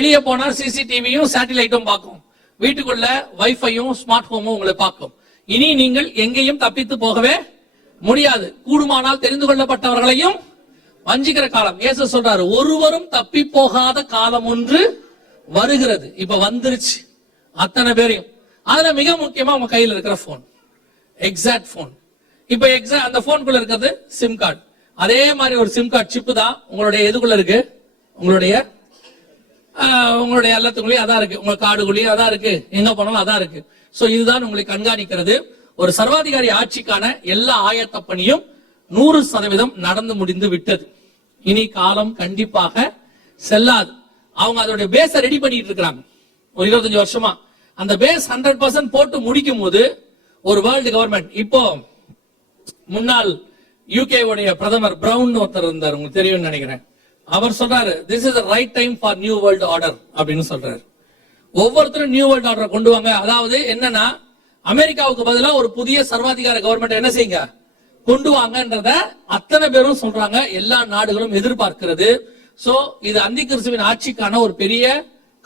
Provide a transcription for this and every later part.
வெளியே போனா சிசிடிவியும் சேட்டலைட்டும் பார்க்கும், வீட்டுக்குள்ள வைஃபையும் ஸ்மார்ட் போனும் உங்களை பார்க்கும். இனி நீங்கள் எங்கேயும் தப்பித்து போகவே முடியாது. கூடுமானால் தெரிந்து கொள்ளப்பட்டவர்களையும் வஞ்சிக்கிற காலம். இயேசு சொல்றாரு, ஒருவரும் தப்பி போகாத காலம் ஒன்று வருகிறது. இப்ப வந்துருச்சு அத்தனை பேரையும். அதுல மிக முக்கியமா உங்க கையில் இருக்கிற போன், எக்ஸாக்ட் போன். இப்ப அந்த போனுக்குள்ள இருக்கிறது சிம் கார்டு. அதே மாதிரி ஒரு சிம் கார்டு சிப்பு தான் உங்களுடைய எதுக்குள்ள இருக்கு, உங்களுடைய எல்லாத்துக்குள்ளேயும் அதான் இருக்கு, உங்க கார்டுக்குள்ளேயும் அதான் இருக்கு, எங்க போனாலும் அதான் இருக்கு. சோ இதுதான் உங்களை கண்காணிக்கிறது. ஒரு சர்வாதிகாரி ஆட்சிக்கான எல்லா ஆயத்த பணியும் 100% நடந்து முடிந்து விட்டது. இனி காலம் கண்டிப்பாக செல்லாது. அவங்க அதோட பேஸ ரெடி பண்ணிட்டு இருக்காங்க ஒரு 25 வருஷமா. அந்த பேஸ் 100% போட்டு முடிக்கும் போது ஒரு வேர்ல்டு கவர்மெண்ட், இப்போ முன்னாள் யூகே உடைய பிரதமர் பிரவுன் ஒருத்தர் இருந்தார், உங்களுக்கு தெரியும் நினைக்கிறேன். அவர் சொல்றாரு, this is the right time for new world order அப்படின்னு சொல்றாரு. ஒவ்வொருத்தரும் நியூ வேர்ல்டு ஆர்டர் கொண்டு வாங்க. அதாவது என்னன்னா, அமெரிக்காவுக்கு பதிலாக ஒரு புதிய சர்வாதிகார கவர்மெண்ட் என்ன செய்யுங்க, கொண்டு வாங்கன்றத அத்தனை பேரும் சொல்றாங்க, எல்லா நாடுகளும் எதிர்பார்க்கிறது. சோ இது அந்தி கிறிஸ்துவின் ஆட்சிக்கான ஒரு பெரிய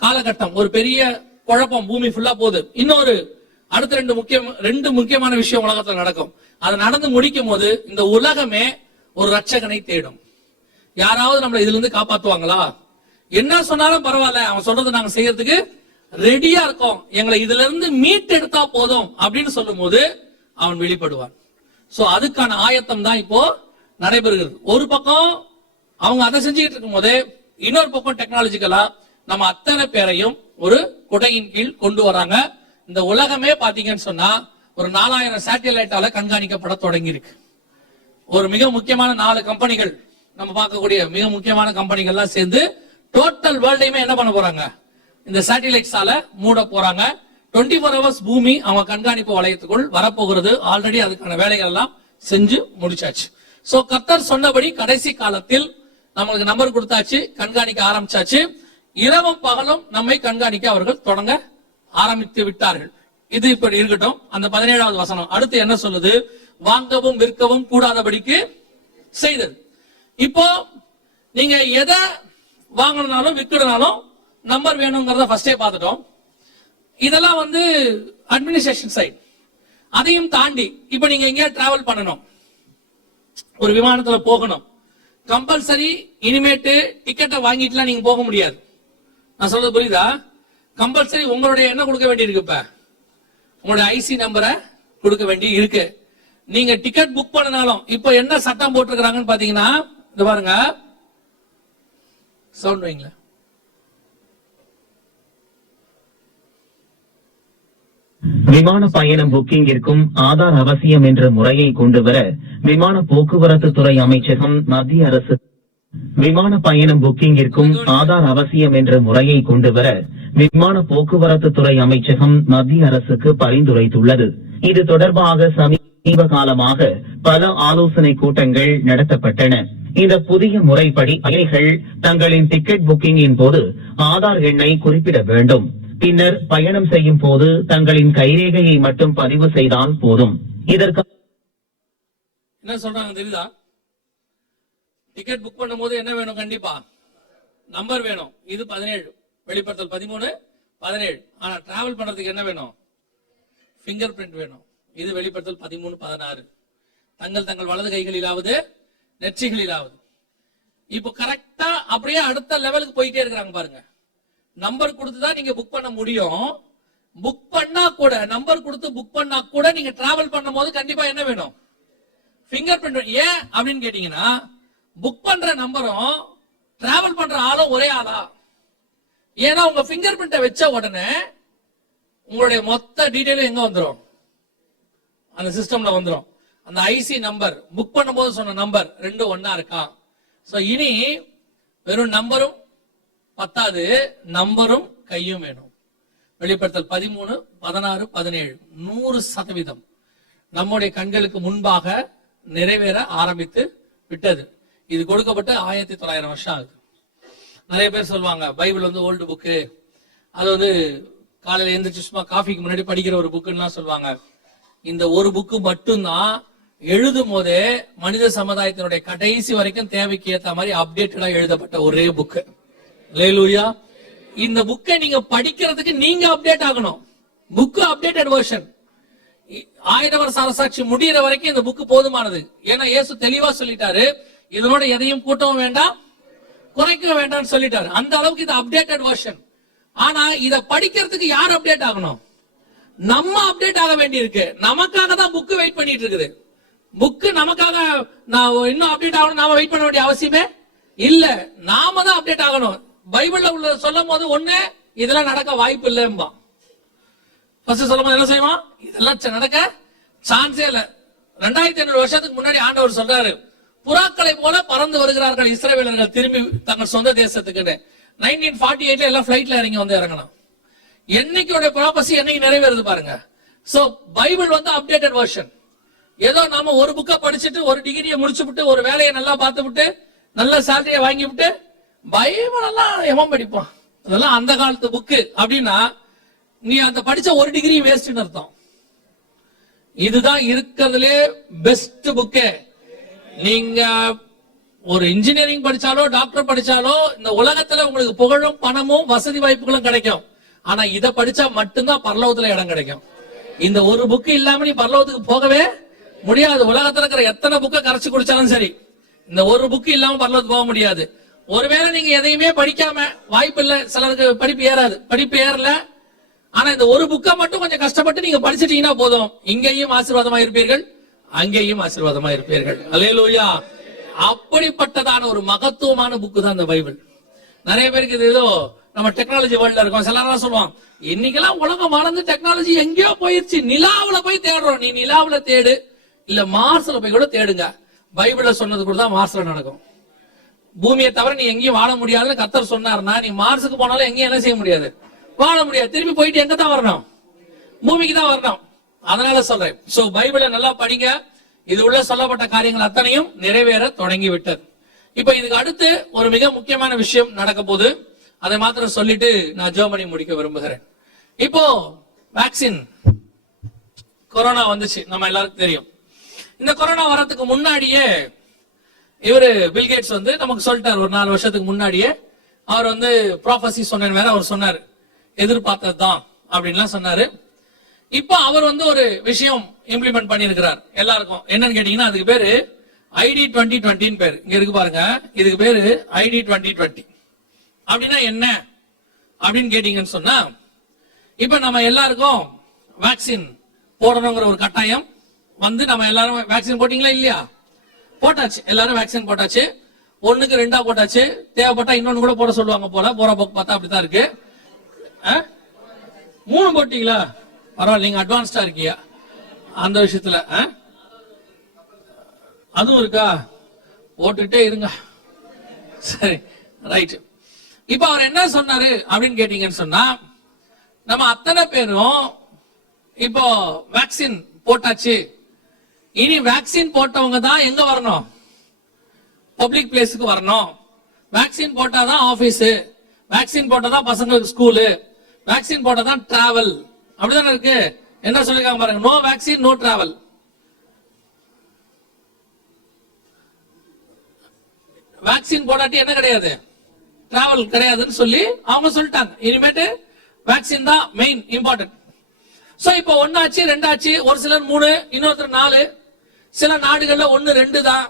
காலகட்டம், ஒரு பெரிய குழப்பம் பூமி ஃபுல்லா போகுது. இன்னொரு அடுத்த ரெண்டு முக்கியமான விஷயம் உலகத்துல நடக்கும். அது நடந்து முடிக்கும் போது இந்த உலகமே ஒரு ரட்சகனை தேடும். யாராவது நம்மளை இதுல இருந்து காப்பாத்துவாங்களா? என்ன சொன்னாலும் பரவாயில்ல, அவன் சொல்றது நாங்க செய்யறதுக்கு ரெடியா இருக்கோம், எங்களை இதுல இருந்து மீட்டெடுத்தா போதும் அப்படின்னு சொல்லும் போது அவன் வெளிப்படுவான். சோ அதுக்கான ஆயத்தம் தான் இப்போ நடைபெறுகிறது. ஒரு பக்கம் அவங்க அதை செஞ்சுக்கிட்டு இருக்கும் போதே, இன்னொரு பக்கம் டெக்னாலஜிக்கலா நம்ம அத்தனை பேரையும் ஒரு குடையின் கீழ் கொண்டு வராங்க. இந்த உலகமே பாத்தீங்கன்னு சொன்னா ஒரு 4000 சேட்டலைட்டால கண்காணிக்கப்பட தொடங்கி இருக்கு. ஒரு மிக முக்கியமான 4 கம்பெனிகள், நம்ம பார்க்கக்கூடிய மிக முக்கியமான கம்பெனிகள்லாம் சேர்ந்து டோட்டல் வேர்ல்டையுமே என்ன பண்ண போறாங்க, இந்த சேட்டலைட்ஸால மூட போறாங்க. 24 hours பூமி அவங்க கண்காணிப்பு வளையத்துக்குள் வரப்போகிறது. ஆல்ரெடி அதுக்கான வேலைகள் எல்லாம் செஞ்சு முடிச்சாச்சு. சோ கர்த்தர் சொன்னபடி கடைசி காலத்தில் நம்மளுக்கு நம்பர் கொடுத்தாச்சு, கண்காணிக்க ஆரம்பிச்சாச்சு. இரவும் பகலும் நம்மை கண்காணிக்க அவர்கள் தொடங்க ஆரம்பித்து விட்டார்கள். இது இப்படி இருக்கட்டும். அந்த 17வது வசனம் அடுத்து என்ன சொல்லுது, வாங்கவும் விற்கவும் கூடாதபடிக்கு செய்தது. இப்போ நீங்க எதை வாங்கணும்னாலும் விற்கணும்னாலும் நம்பர் வேணுங்கிறத ஃபர்ஸ்டே பார்த்துட்டோம். இதெல்லாம் அட்மினிஸ்ட்ரேஷன் சைட். அதையும் தாண்டி இப்ப நீங்க எங்கேயா டிராவல் பண்ணணும், ஒரு விமானத்துல போகணும், கம்பல்சரி இனிமேட்டு டிக்கெட்டை வாங்கிட்டுலாம் நீங்க போக முடியாது. நான் சொல்றது புரியுதா? கம்பல்சரி உங்களுடைய என்ன கொடுக்க வேண்டி இருக்கு, இப்ப உங்களுடைய ஐசி நம்பரை கொடுக்க வேண்டி இருக்கு. நீங்க டிக்கெட் புக் பண்ணனாலும் இப்ப என்ன சட்டம் போட்டிருக்கிறாங்கன்னு பாத்தீங்கன்னா, இது பாருங்க, சவுண்ட் வைங்களா, விமான பயணம் புக்கிங்கிற்கும் ஆதார் அவசியம் என்ற முறையை கொண்டுவர விமான போக்குவரத்து துறை அமைச்சகம் மத்திய அரசு விமான பயணம் புக்கிங்கிற்கும் ஆதார் அவசியம் என்ற முறையை கொண்டுவர விமான போக்குவரத்து துறை அமைச்சகம் மத்திய அரசுக்கு பரிந்துரைத்துள்ளது. இது தொடர்பாக சமீப காலமாக பல ஆலோசனை கூட்டங்கள் நடத்தப்பட்டன. இந்த புதிய முறைப்படி பயணிகள் தங்களின் டிக்கெட் புக்கிங்கின் போது ஆதார் எண்ணை குறிப்பிட வேண்டும். பின்னர் பயணம் செய்யும் போது தங்களின் கைரேகையை மட்டும் பதிவு செய்தால் போதும். இதற்கு என்ன சொல்றாங்க தெரியுதா? டிக்கெட் புக் பண்ணும் போது என்ன வேணும், கண்டிப்பா நம்பர் வேணும். இது 17, வெளிப்படுத்தல் 13, 17. ஆனா டிராவல் பண்றதுக்கு என்ன வேணும், பிங்கர் பிரிண்ட் வேணும். இது வெளிப்படுத்தல் 13, 16. தங்கள் வலது கைகளிலாவது நெற்றிகளிலாவது. இப்போ கரெக்டா அப்படியே அடுத்த லெவலுக்கு போயிட்டே இருக்கிறாங்க பாருங்க. நம்பர் கொடுத்துதான் நீங்க புக் பண்ண முடியும். புக் பண்ணா கூட, நம்பர் கொடுத்து புக் பண்ணா கூட நீங்க டிராவல் பண்ணும் போது கண்டிப்பா என்ன வேணும், பிங்கர் பிரிண்ட். ஏன் அப்படின்னு கேட்டீங்கன்னா, புக் பண்ற நம்பரும் டிராவல் பண்ற ஆளும் ஒரே ஆளா? ஏன்னா உங்க பிங்கர் பிரிண்ட வச்ச உடனே உங்களுடைய மொத்த டீடைலும் எங்க வந்துடும், அந்த சிஸ்டம்ல வந்துடும். அந்த ஐசி நம்பர், புக் பண்ணும் போது சொன்ன நம்பர் ரெண்டும் ஒன்னா இருக்கா? சோ இனி வெறும் நம்பரும் பத்தாது, நம்பரும் கையும் வேணும். வெளிப்படுத்தல் 13, 16, 17 100% நம்முடைய கண்களுக்கு முன்பாக நிறைவேற ஆரம்பித்து விட்டது. இது கொடுக்கப்பட்ட 1900 வருஷம் ஆகுது. நிறைய பேர் சொல்லுவாங்க பைபிள் ஓல்டு புக்கு, அது காலையில எந்திரிச்சு சும்மா காஃபிக்கு முன்னாடி படிக்கிற ஒரு புக்குன்னு சொல்லுவாங்க. இந்த ஒரு புக்கு மட்டும்தான் எழுதும் போதே மனித சமுதாயத்தினுடைய கடைசி வரைக்கும் தேவைக்கு ஏற்ற மாதிரி அப்டேட்டடா எழுதப்பட்ட ஒரே புக்கு. அல்லேலூயா. இந்த புக்கை நீங்க படிக்கிறதுக்கு நீங்க அப்டேட் ஆகணும். Book updated version. 1000 வருஷ அரசாட்சி முடிகிற வரைக்கும் இந்த புக் போதுமானது. ஏன்னா இயேசு தெளிவா சொல்லிட்டாரு, இதனோட எதையும் கூட்டவும் வேண்டாம் குறைக்க வேண்டாம்னு சொல்லிட்டாரு. அந்த அளவுக்கு இது அப்டேட்டட் வெர்ஷன். ஆனா இத படிக்கிறதுக்கு யார் அப்டேட் ஆகணும்? நம்ம அப்டேட் ஆக வேண்டி இருக்கு. நமக்காக தான் புக் வெயிட் பண்ணிட்டு இருக்குது. புக் நமக்காக நான் இன்னும் அப்டேட் ஆகணும் நாம வெயிட் பண்ண வேண்டிய அவசியமே இல்ல. நாம தான் அப்டேட் ஆகணும். பைபிள்ல உள்ள சொல்லும் போது ஒண்ணு இதெல்லாம் நடக்க வாய்ப்பு இல்லைம்பா. ஃபர்ஸ்ட் சொல்லும் போது என்ன செய்வான்? இதெல்லாம் நடக்க சான்ஸே இல்ல. 2500 வருஷத்துக்கு முன்னாடி ஆண்டவர் சொல்றாரு, புறாக்களை போல பறந்து வருகிறார்கள் இஸ்ரவேலர்கள் திரும்பி தங்கள் சொந்த தேசத்துக்கு. 1948 எல்லாம் பிளைட்ல இறங்கி வந்து இறங்கணும். என்னைக்கோட ப்ராபசி என்னைக்கு நிறைவேறுது பாருங்க. சோ பைபிள் வந்து அப்டேட்டட் வெர்ஷன். ஏதோ நாம ஒரு புக்க படிச்சுட்டு ஒரு டிகிரியை முடிச்சு விட்டு ஒரு வேலையை நல்லா பார்த்து விட்டு நல்ல சேலரியை வாங்கி விட்டு பைபிள் எல்லாம் எவன் படிப்பான்? அதெல்லாம் அந்த காலத்து புக்கு அப்படின்னா நீ அந்த படிச்ச ஒரு டிகிரி வேஸ்ட்னு அர்த்தம். இதுதான் இருக்கிறதுலே பெஸ்ட் புக்கே. நீங்க ஒரு இன்ஜினியரிங் படிச்சாலோ டாக்டர் படிச்சாலோ இந்த உலகத்துல உங்களுக்கு புகழும் பணமும் வசதி வாய்ப்புகளும் கிடைக்கும். ஆனா இத படிச்சா மட்டும்தான் பரலோகத்துல இடம் கிடைக்கும். இந்த ஒரு புக்கு இல்லாம நீ பரலோகத்துக்கு போகவே முடியாது. உலகத்துல இருக்கிற எத்தனை புக்கை கரைச்சு குடிச்சாலும் சரி, இந்த ஒரு புக்கு இல்லாம பரலோகத்துக்கு போக முடியாது. ஒருவேளை நீங்க எதையுமே படிக்காம வாய்ப்பு இல்ல, சிலருக்கு படிப்பு ஏறாது, படிப்பு ஏறல, ஆனா இந்த ஒரு புக்கை மட்டும் கொஞ்சம் கஷ்டப்பட்டு நீங்க படிச்சிட்டீங்கன்னா போதும், இங்கேயும் ஆசீர்வாதமா இருப்பீர்கள், அங்கேயும் ஆசீர்வாதமா இருப்பீர்கள். அல்லேலூயா. அப்படிப்பட்டதான ஒரு மகத்துவமான புக்கு தான் இந்த பைபிள். நிறைய பேருக்கு இது ஏதோ நம்ம டெக்னாலஜி வேர்ல்ட்ல இருக்கோம். சிலர் சொல்லுவாங்க, இன்னைக்கெல்லாம் உலகம் வளர்ந்து டெக்னாலஜி எங்கேயோ போயிருச்சு, நிலாவுல போய் தேடுறோம். நீ நிலாவுல தேடு, இல்ல மார்ஸ்ல போய் கூட தேடுங்க. பைபிள்ல சொன்னது கூட தான் மார்ஸ்ல நடக்கும். பூமியை தவிர நீ எங்கேயும் வாழ முடியாதுன்னு கர்த்தர் சொன்னார்னா, நீ மார்ஸுக்கு போனாலும் எங்கேயும் என்ன செய்ய முடியாது, வாழ முடியாது. திரும்பி போயிட்டு எங்க தான் வரணும்? பூமிக்கு தான் வரணும். அதனால சொல்றேன், சோ பைபிளை நல்லா படிங்க. இது உள்ள சொல்லப்பட்ட காரியங்கள் அத்தனையும் நிறைவேற தொடங்கி விட்டது. இப்ப இதுக்கு அடுத்து ஒரு மிக முக்கியமான விஷயம் நடக்க போது, அதை மாத்திரம் சொல்லிட்டு நான் ஜெர்மனி முடிக்க விரும்புகிறேன். இப்போ வேக்சின், கொரோனா வந்துச்சு, நம்ம எல்லாருக்கும் தெரியும். இந்த கொரோனா வரதுக்கு முன்னாடியே இவரு பில்கேட்ஸ் வந்து நமக்கு சொல்லிட்டார். ஒரு 4 வருஷத்துக்கு முன்னாடியே அவர் வந்து ப்ராபசி சொன்னேன்னு வேற அவர் சொன்னாரு, எதிர்பார்த்தது தான் அப்படின்லாம் சொன்னாரு. இப்ப அவர் வந்து ஒரு விஷயம் இம்ப்ளிமெண்ட் பண்ணிருக்கிறார் எல்லாருக்கும். என்னன்னு கேட்டீங்கன்னா, அதுக்கு பேரு ஐடி 2020 பேரு. இங்க இருக்கு பாருங்க, இதுக்கு பேரு ஐடி 2020. அப்படின்னா என்ன அப்படின்னு கேட்டீங்கன்னு சொன்னா, இப்ப நம்ம எல்லாருக்கும் வேக்சின் போடணுங்கிற ஒரு கட்டாயம் வந்து நம்ம எல்லாரும் வேக்சின் போட்டீங்களா இல்லையா? போட்டாச்சு, எல்லாரும் வேக்சின் போட்டாச்சு. 1க்கு 2 போட்டாச்சு. தேவைப்பட்டா இன்னொன்னு கூட போட சொல்லுவாங்க போல, போற போக்கு பார்த்தா அப்படித்தான் இருக்கு. 3 போட்டீங்களா? பரவாயில்ல, நீங்க அட்வான்ஸ்டா இருக்கீங்க அந்த விஷயத்துல. அதுவும் இருக்கா? போட்டுட்டே இருங்க. சரி, ரைட். இப்ப அவர் என்ன சொன்னாரு அப்படின்னு கேட்டீங்கன்னு சொன்னா, நம்ம அத்தனை பேரும் இப்போ வேக்சின் போட்டாச்சு. இனி வேக்சின் போட்டவங்க தான் எங்க வரணும்? பப்ளிக் பிளேஸுக்கு வரணும். வேக்சின் போட்டாதான் ஆபீஸ், வேக்சின் போட்டாதான் பசங்களுக்கு ஸ்கூலு, வேக்சின் போட்டாதான் டிராவல். அப்படிதானே இருக்கு. என்ன சொல்லிருக்காங்க பாருங்க, no vaccine no travel. Vaccine போடாட்டி என்ன கிடையாது, டிராவல் கிடையாதுன்னு சொல்லி அவங்க சொல்லிட்டாங்க. இனிமேட்டு வேக்சின் தான் மெயின் இம்பார்ட்டன்ட். சோ இப்போ 1 ஆச்சு, 2 ஆச்சு, ஒரு சிலர் 3, இன்னொருத்தர் 4, சில நாடுகள்ல 1, 2 தான்,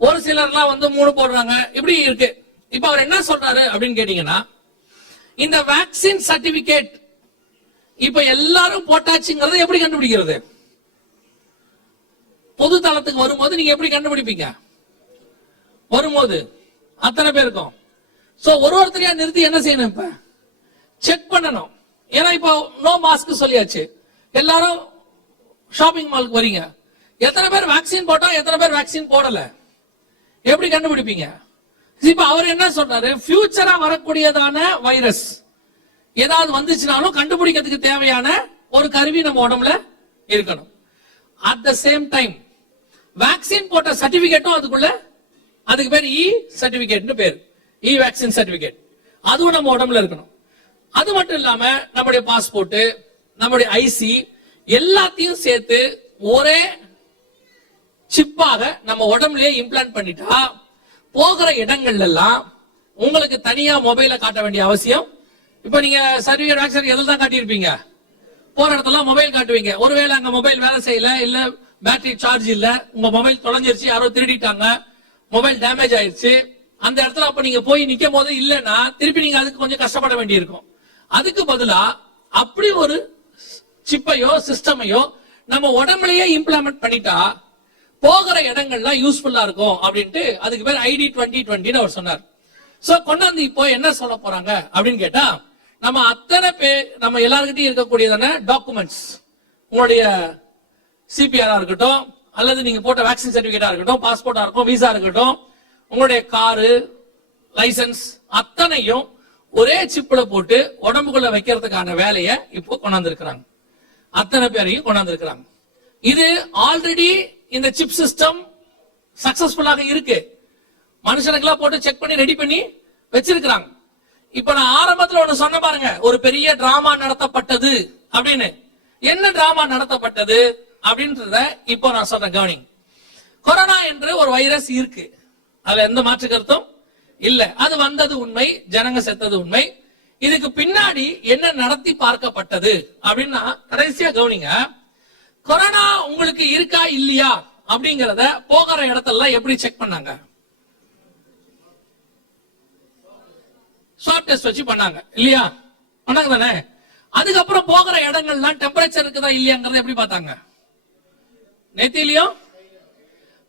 ஒரு சிலர்லாம் வந்து 3 போடுறாங்க. இப்படி இருக்கு. இப்ப அவர் என்ன சொல்றாரு அப்படின்னு கேட்டீங்கன்னா, இந்த வேக்சின் சர்டிபிகேட் இப்ப எல்லாரும் போட்டாச்சுங்கிறத எப்படி கண்டுபிடிக்கிறது? பொது தளத்துக்கு வரும்போது நீங்க எப்படி கண்டுபிடிப்பீங்க? வரும்போது அத்தனை பேருக்கும் சோ ஒருத்தரையா நிறுத்தி என்ன செய்யணும்? இப்ப செக் பண்ணணும். ஏன்னா இப்போ நோ மாஸ்க் சொல்லியாச்சு, எல்லாரும் ஷாப்பிங் மாலுக்கு வரீங்க. எத்தனை பேர் வேக்சின் போட்டா, எத்தனை பேர் வேக்சின் போடல, எப்படி கண்டுபிடிப்பீங்க? இப்ப அவர் என்ன சொல்றாரு, ஃபியூச்சரா வரக்கூடியதான வைரஸ் ஏதாவது வந்துச்சுனாலும் கண்டுபிடிக்கிறதுக்கு தேவையான ஒரு கருவி நம்ம உடம்புல இருக்கணும். At the same time vaccine போட்ட சர்டிபிகேட்டும் அதுக்குள்ள, அதுக்கு பேர் இ சர்டிபிகேட்னு பேர், இ வேக்சின் சர்டிபிகேட், அதுவும் நம்ம உடம்புல இருக்கணும். அது மட்டும் இல்லாம நம்முடைய பாஸ்போர்ட், நம்முடைய ஐசி எல்லாத்தையும் சேர்த்து ஒரே சிப்பாக நம்ம உடம்புலயே இம்ப்ளான்ட் பண்ணிட்டா போகிற இடங்கள்ல எல்லாம் உங்களுக்கு தனியா மொபைல காட்ட வேண்டிய அவசியம் இப்ப நீங்க சர்டிபிகேட் வேக்சின் எதில் தான் காட்டியிருப்பீங்க? போற இடத்துல மொபைல் காட்டுவீங்க. ஒருவேளை அங்க மொபைல் வேலை செய்யல, இல்ல பேட்டரி சார்ஜ் இல்ல, உங்க மொபைல் தொலைஞ்சிருச்சு, யாரோ திருடிட்டாங்க, மொபைல் டேமேஜ் ஆயிருச்சு, அந்த இடத்துல அப்ப நீங்க போய் நிக்கும் போது இல்லன்னா திருப்பி நீங்க அதுக்கு கொஞ்சம் கஷ்டப்பட வேண்டியிருக்கும். அதுக்கு பதிலா அப்படி ஒரு சிப்பையோ சிஸ்டமையோ நம்ம உடம்புலயே இம்ப்ளிமெண்ட் பண்ணிட்டா போகிற இடங்கள்லாம் யூஸ்ஃபுல்லா இருக்கும் அப்படின்ட்டு அதுக்கு பேர் ID 2020 அவர் சொன்னார். சோ கொண்டாந்து இப்போ என்ன சொல்ல போறாங்க அப்படின்னு கேட்டா, நம்ம அத்தனை பேர் நம்ம எல்லார்கிட்டையும் இருக்கக்கூடியதான டாக்குமெண்ட்ஸ், உங்களுடைய CPR இருக்கட்டும், அல்லது நீங்க போட்ட வேக்சின் சர்டிபிகேட்டா இருக்கட்டும், பாஸ்போர்ட்டா இருக்கும், விசா இருக்கட்டும், உங்களுடைய காரு லைசன்ஸ் அத்தனையும் ஒரே சிப்ல போட்டு உடம்புக்குள்ள வைக்கிறதுக்கான வேலையை இப்போ கொண்டாந்துருக்காங்க. அத்தனை பேரையும் கொண்டாந்துருக்காங்க. இது ஆல்ரெடி இந்த சிப் சிஸ்டம் சக்சஸ்ஃபுல்லாக இருக்கு. மனுஷனுக்கெல்லாம் போட்டு செக் பண்ணி ரெடி பண்ணி வச்சிருக்காங்க. இப்ப நான் ஆரம்பத்துல ஒண்ணு சொன்ன பாருங்க, ஒரு பெரிய டிராமா நடத்தப்பட்டது அப்படின்னு. என்ன டிராமா நடத்தப்பட்டது அப்படின்றத இப்போ நான் சொல்றேன், கவனி. கொரோனா என்று ஒரு வைரஸ் இருக்கு, அதுல எந்த மாற்று கருத்தும் இல்ல. அது வந்தது உண்மை, ஜனங்க செத்தது உண்மை. இதுக்கு பின்னாடி என்ன நடத்தி பார்க்கப்பட்டது அப்படின்னா, கடைசியா கவனிங்க, கொரோனா உங்களுக்கு இருக்கா இல்லையா அப்படிங்கறத போகிற இடத்துல எப்படி செக் பண்ணாங்க? ஸ்வாப் டெஸ்ட் வச்சு பண்ணாங்க இல்லையா? பண்ணாங்க தானே? அதுக்கப்புறம் போகிற இடங்கள்லாம் டெம்பரேச்சர் இருக்குதா இல்லையாங்கிறத எப்படி பார்த்தாங்க? நெத்திலையும்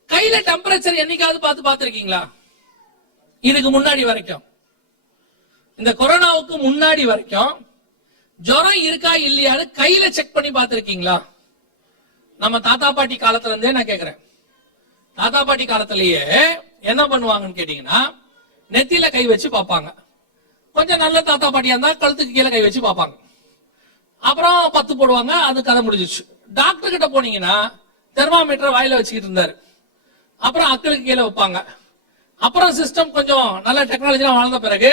கையில டெம்பரேச்சர் என்னைக்காவது பார்த்திருக்கீங்களா? இதுக்கு முன்னாடி வரைக்கும், இந்த கொரோனாவுக்கு முன்னாடி வரைக்கும் ஜுரம் இருக்கா இல்லையான்னு கையில செக் பண்ணி பார்த்திருக்கீங்களா? நம்ம தாத்தா பாட்டி காலத்துல இருந்தே நான் கேக்குறேன். தாத்தா பாட்டி காலத்திலேயே என்ன பண்ணுவாங்கன்னு கேட்டீங்கன்னா, நெத்தியில கை வச்சு பார்ப்பாங்க. கொஞ்சம் நல்ல தாத்தா பாட்டியா இருந்தா கழுத்துக்கு கீழே கை வச்சு பார்ப்பாங்க. அப்புறம் 10 போடுவாங்க, அது கதை முடிஞ்சிச்சு. டாக்டர் கிட்ட போனீங்கன்னா தெர்மாமீட்டர் வாயில வச்சுக்கிட்டு இருந்தாரு. அப்புறம் அக்களுக்கு கீழே வைப்பாங்க. அப்புறம் சிஸ்டம் கொஞ்சம் நல்ல டெக்னாலஜி வளர்ந்த பிறகு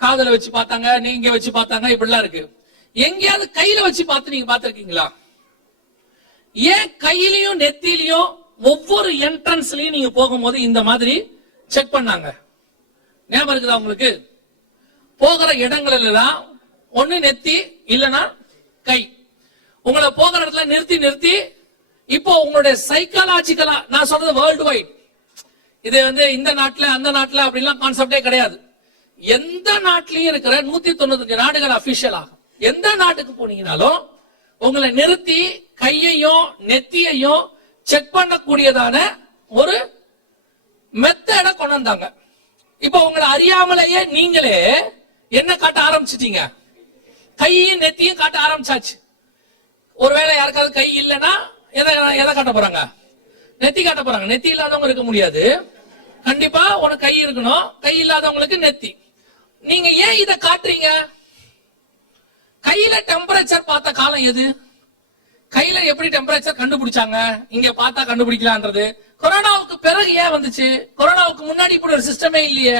காதுல வச்சு பார்த்தாங்க, நீங்க வச்சு பார்த்தாங்க, இப்படிலாம் இருக்கு. எங்கேயாவது கையில வச்சு பார்த்து நீங்க பார்த்திருக்கீங்களா? ஏன் கையிலையும் நெத்திலையும் ஒவ்வொரு என்ட்ரன்ஸ்லயும் நீங்க போகும்போது இந்த மாதிரி செக் பண்ணாங்க? ஞாபகம் இருக்குதா உங்களுக்கு? போகிற இடங்கள் எல்லாம் ஒண்ணு நெத்தி இல்லனா கை. உங்களை போகிற இடத்துல நிறுத்தி நிறுத்தி இப்போ உங்களுடைய சைக்காலஜிக்கலா, நான் சொல்றது வேர்ல்டு வைட், இது இந்த நாட்டுல அந்த நாட்டுல அப்படிலாம் கான்செப்டே கிடையாது. எந்த நாட்டிலையும் இருக்கிற 195 நாடுகள் அபிஷியல் ஆகும். எந்த நாட்டுக்கு போனீங்கனாலும் உங்களை நிறுத்தி கையையும் நெத்தியையும் செக் பண்ணக்கூடியதான ஒரு மெத்தட கொண்டு வந்தாங்க. இப்ப உங்களை அறியாமலேயே நீங்களே என்ன காட்ட ஆரம்பிச்சிட்டீங்க? கையும் நெத்தியும் காட்ட ஆரம்பிச்சாச்சு. ஒருவேளை யாருக்காவது கை இல்லைன்னா எதை காட்ட போறாங்க? நெத்தி காட்ட போறாங்க. நெத்தி இல்லாதவங்க இருக்க முடியாது, கண்டிப்பா உனக்கு கை இருக்கணும். கை இல்லாதவங்களுக்கு நெத்தி. நீங்க ஏன் இதை காட்டுறீங்க? கையில டெம்பரேச்சர் பார்த்த காலம் எது? கையில எப்படி டெம்பரேச்சர் கண்டுபிடிச்சாங்க? இங்க பார்த்தா கண்டுபிடிக்கலான்றது கொரோனாவுக்கு பிறகு ஏன் வந்துச்சு? கொரோனாவுக்கு முன்னாடி இப்படி ஒரு சிஸ்டமே இல்லையே.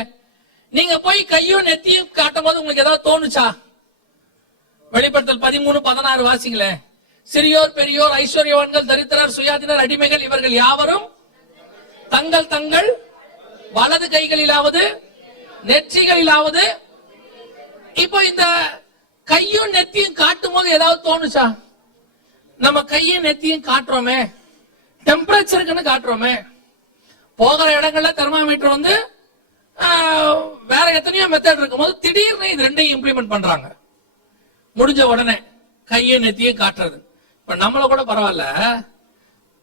நீங்க போய் கையும் நெத்தியும் காட்டும் போது உங்களுக்கு ஏதாவது தோணுச்சா? வெளிப்படுத்தல் 13:16 வாசிங்களே. சிறியோர் பெரியோர் ஐஸ்வர்யவான்கள் தரித்திரர் சுயாதீனர் அடிமைகள் இவர்கள் யாவரும் தங்கள் தங்கள் வலது கைகளிலாவது நெற்றிகளிலாவது. இப்போ இந்த கையும் நெத்தியும் காட்டும் போது ஏதாவது தோணுச்சா? நம்ம கையும் நெத்தியும் காட்டுறோமே, டெம்பரேச்சருக்குன்னு காட்டுறோமே. போகிற இடங்கள்ல தெர்மாமீட்டர் வேற எத்தனையோ மெத்தட் இருக்கும்போது திடீர்னு இது ரெண்டையும் இம்ப்ளிமெண்ட் பண்றாங்க. முடிஞ்ச உடனே கையும் நெத்தியும் காட்டுறது. இப்ப நம்மள கூட பரவாயில்ல,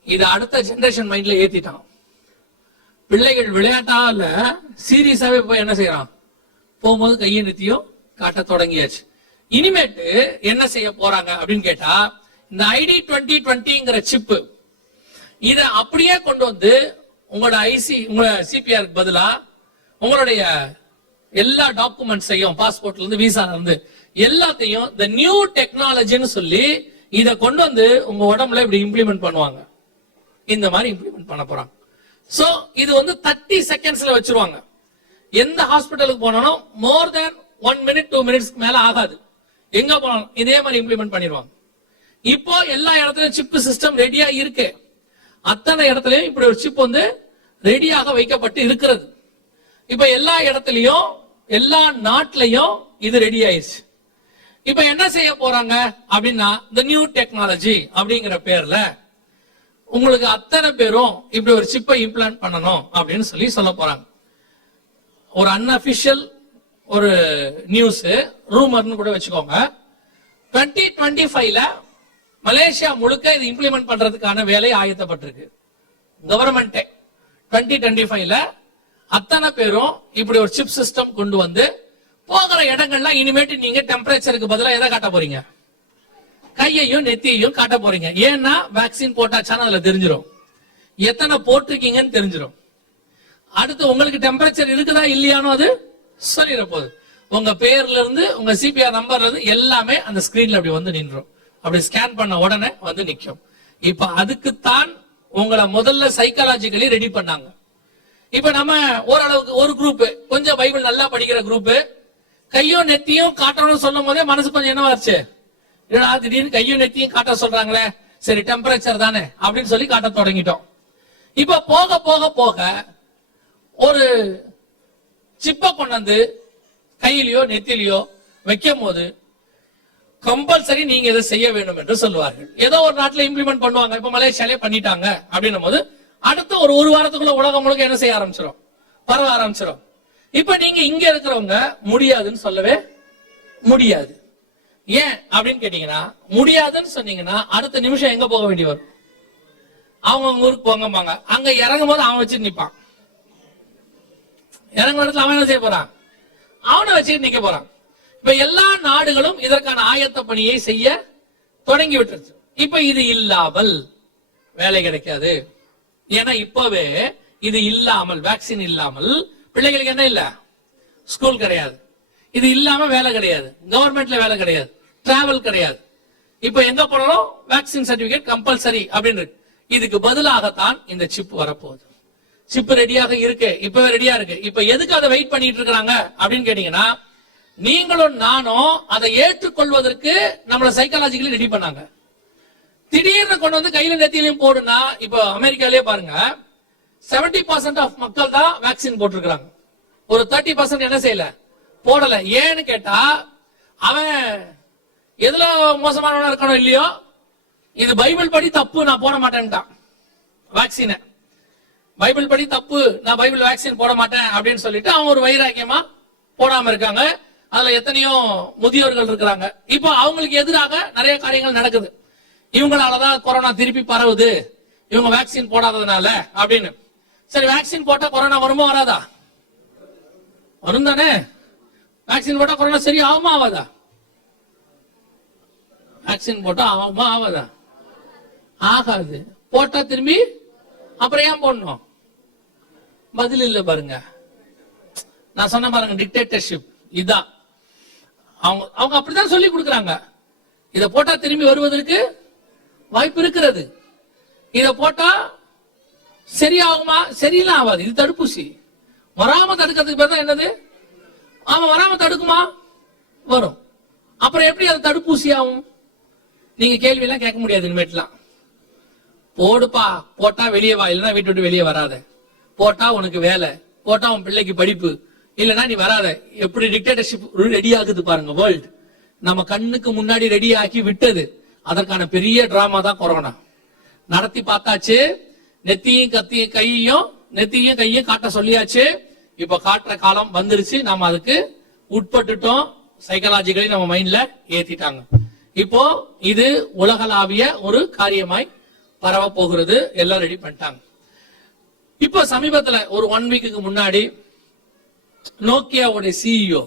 இது அடுத்த ஜெனரேஷன் மைண்ட்ல ஏத்திட்டான். பிள்ளைகள் விளையாட்டா இல்ல சீரியஸாவே போய் என்ன செய்யறான்? போகும்போது கையும் நெத்தியும் காட்ட தொடங்கியாச்சு. இனிமேட்டு என்ன செய்ய போறாங்க அப்படின்னு கேட்டா, இந்த ID 2020ங்கிற சிப்பு இத அப்படியே கொண்டு வந்து உங்களோட உங்களோட CPRக்கு பதிலா உங்களுடைய எல்லா டாக்குமெண்ட்ஸையும், பாஸ்போர்ட்ல இருந்து விசால இருந்து எல்லாத்தையும் இந்த நியூ டெக்னாலஜின்னு சொல்லி இத கொண்டு வந்து உங்க உடம்புல இப்படி இம்ப்ளிமெண்ட் பண்ணுவாங்க. இந்த மாதிரி இம்ப்ளிமெண்ட் பண்ண போறாங்க. சோ இது 30 செகண்ட்ஸ்ல வச்சிருவாங்க. எந்த ஹாஸ்பிட்டலுக்கு போனாலும் மோர் தென் 1 minute 2 minutes மேல ஆகாது. எங்க போனாலும் இதே மாதிரி இம்ப்ளிமெண்ட் பண்ணிடுவாங்க. இப்போ எல்லா இடத்துலயும் சிப் சிஸ்டம் ரெடியா இருக்கு. அத்தனை இடத்துலயும் இப்படி ஒரு சிப் ரெடியாக வைக்கப்பட்டு இருக்கிறது. இப்ப எல்லா இடத்துலயும் எல்லா நாட்டிலையும் இது ரெடி ஆயிடுச்சு. இப்ப என்ன செய்ய போறாங்க அப்படின்னா இந்த நியூ டெக்னாலஜி அப்படிங்கிற பேர்ல உங்களுக்கு அத்தனை பேரும் இப்படி ஒரு சிப்பை இம்ப்ளான்ட் பண்ணணும் அப்படின்னு சொல்ல போறாங்க. ஒரு அன்அபிஷியல் ஒரு நியூஸ், ரூமர்னு கூட வச்சுக்கோங்க. 2025ல மலேசியா முழுக்க இது இம்ப்ளிமெண்ட் பண்றதுக்கான வேலை ஆயத்தப்பட்டிருக்கு. கவர்மெண்டே 2025ல அத்தனை பேரும் இப்படி ஒரு சிப் சிஸ்டம் கொண்டு வந்து போகிற இடங்கள்ல இனிமேட்டு நீங்க டெம்பரேச்சருக்கு பதிலா எதை காட்ட போறீங்க? கையையும் நெத்தியையும் காட்ட போறீங்க. ஏன்னா வேக்சின் போட்டாச்சான்னு அதுல தெரிஞ்சிடும், எத்தனை போட்டிருக்கீங்கன்னு தெரிஞ்சிடும். அடுத்து உங்களுக்கு டெம்பரேச்சர் இருக்குதா இல்லையானோ அது சொல்லிட போகுது. உங்க பேர்ல இருந்து உங்க சிபிஆர் நம்பர்ல இருந்து எல்லாமே அந்த ஸ்கிரீன்ல அப்படி வந்து நின்றோம். அப்படி ஸ்கேன் பண்ண உடனே வந்து நிக்கும். இப்ப அதுக்குத்தான் உங்களை முதல்ல சைக்காலஜிக்கலி ரெடி பண்ணாங்க. இப்ப நம்ம ஓரளவுக்கு ஒரு குரூப் கொஞ்சம் பைபிள் நல்லா படிக்கிற குரூப் கையும் நெத்தியும் காட்டணும்னு சொல்லும் போதே மனசு கொஞ்சம் என்னவாச்சு, திடீர்னு கையும் நெத்தியும் காட்ட சொல்றாங்களே, சரி டெம்பரேச்சர் தானே அப்படின்னு சொல்லி காட்ட தொடங்கிட்டோம். இப்ப போக போக போக ஒரு சிப்பை கொண்டு வந்து கையிலயோ நெத்திலையோ வைக்கும் போது கம்பல்சரி நீங்க இதை செய்ய வேண்டும் என்று சொல்லுவார்கள். ஏதோ ஒரு நாட்டுல இம்ப்ளிமெண்ட் பண்ணுவாங்க. இப்ப மலேசியாலே பண்ணிட்டாங்க அப்படின்னும் போது அடுத்து ஒரு வாரத்துக்குள்ள உலகம் முழுக்க என்ன செய்ய ஆரம்பிச்சிடும், பரவ ஆரம்பிச்சிடும். இப்ப நீங்க இங்க இருக்கிறவங்க முடியாதுன்னு சொல்லவே முடியாது. ஏன் அப்படின்னு கேட்டீங்கன்னா, முடியாதுன்னு சொன்னீங்கன்னா அடுத்த நிமிஷம் எங்க போக வேண்டி வரும்? அவங்க ஊருக்கு போங்கம்பாங்க. அங்க இறங்கும் போது அவன் வச்சுட்டு நிப்பான். இறங்கும் இடத்துல அவன் என்ன செய்ய போறான்? அவனை வச்சுட்டு நிக்க போறான். இப்ப எல்லா நாடுகளும் இதற்கான ஆயத்த பணியை செய்ய தொடங்கி விட்டுருச்சு. இப்ப இது இல்லாமல் வேலை கிடைக்காது. ஏன்னா இப்பவே இது இல்லாமல், வேக்சின் இல்லாமல் பிள்ளைகளுக்கு என்ன இல்ல, ஸ்கூல் கிடையாது. இது இல்லாம வேலை கிடையாது, கவர்மெண்ட்ல வேலை கிடையாது, டிராவல் கிடையாது. இப்ப எங்க போனாலும் வேக்சின் சர்டிபிகேட் கம்பல்சரி அப்படின்னு இருக்கு. இதுக்கு பதிலாகத்தான் இந்த சிப் வரப்போகுது. சிப் ரெடியாக இருக்கு, இப்பவே ரெடியா இருக்கு. இப்ப எதுக்கு அதை வெயிட் பண்ணிட்டு இருக்காங்க அப்படின்னு கேட்டீங்கன்னா, நீங்களும் நானும் அதை ஏற்றுக்கொள்வதற்கு நம்மள சைக்காலஜிக்கலி ரெடி பண்ணாங்க. திடீர்னு கொண்டு வந்து கையில நெத்தியிலையும் போடுனா, இப்ப அமெரிக்காலே பாருங்க 70% ஆஃப் மக்கள் தான் வேக்சின் போட்டிருக்காங்க. ஒரு 30% என்ன செய்யல, போடல. ஏன்னு கேட்டா அவன் எதுல மோசமானவனா இருக்கணும் இல்லையோ, இது பைபிள் படி தப்பு நான் போட மாட்டேன்ட்டான் வேக்சினை. பைபிள் படி தப்பு, நான் பைபிள் வேக்சின் போட மாட்டேன் அப்படின்னு சொல்லிட்டு அவன் ஒரு வைராக்கியமா போடாம இருக்காங்க. அதுல எத்தனையோ முதியோர்கள் இருக்கிறாங்க. இப்போ அவங்களுக்கு எதிராக நிறைய காரியங்கள் நடக்குது. இவங்களாலதான் கொரோனா திருப்பி பரவுது, இவங்க வேக்சின் போடாததுனால அப்படின்னு. சரி, வேக்சின் போட்டா கொரோனா வருமா வராதா? வரும் தானே. வேக்சின் போட்டா கொரோனா சரி ஆகுமா ஆகாதா? வேக்சின் போட்டா ஆகுமா ஆகாதா? ஆகாது. போட்டா திரும்பி அப்புறம் ஏன் போடணும்? பதில் இல்ல பாருங்க. நான் சொன்ன பாருங்க, டிக்டேட்டர்ஷிப் இதான். அவங்க அப்படித்தான் சொல்லி கொடுக்குறாங்க. இத போட்டா திரும்பி வருவதற்கு வாய்ப்பு இருக்கிறது. இத போட்டா சரியாகுமா? சரியில்லாம் ஆகாது. இது தடுப்பூசி. வராம தடுக்கிறதுக்கு பேர் தான் என்னது? அவன் வராம தடுக்குமா? வரும். அப்புறம் எப்படி அது தடுப்பூசி ஆகும்? நீங்க கேள்வி எல்லாம் கேட்க முடியாது இனிமேட்லாம். போடுப்பா, போட்டா வெளியே வா, இல்லைன்னா வீட்டு விட்டு வெளியே வராத. போட்டா உனக்கு வேலை, போட்டா உன் பிள்ளைக்கு படிப்பு, இல்லைன்னா நீ வராத. எப்படி டிக்டேட்டர்ஷிப் ரெடி ஆகுது பாருங்க. வேர்ல்டு நம்ம கண்ணுக்கு முன்னாடி ரெடி ஆக்கி விட்டது. அதற்கான பெரிய டிராமா தான் கொரோனா. நடத்தி பார்த்தாச்சு. நெத்தியும் கையையும் காட்ட சொல்லியாச்சு. இப்ப காட்டுற காலம் வந்துருச்சு. நாம அதுக்கு உட்பட்டுட்டோம். சைக்காலஜிக்கலி நம்ம மைண்ட்ல ஏத்திட்டாங்க. இப்போ இது உலகளாவிய ஒரு காரியமாய் பரவ போகிறது. எல்லாம் ரெடி பண்ணிட்டாங்க. இப்போ சமீபத்துல ஒரு 1 வீக்குக்கு முன்னாடி நோக்கியாவுடைய சிஇஓ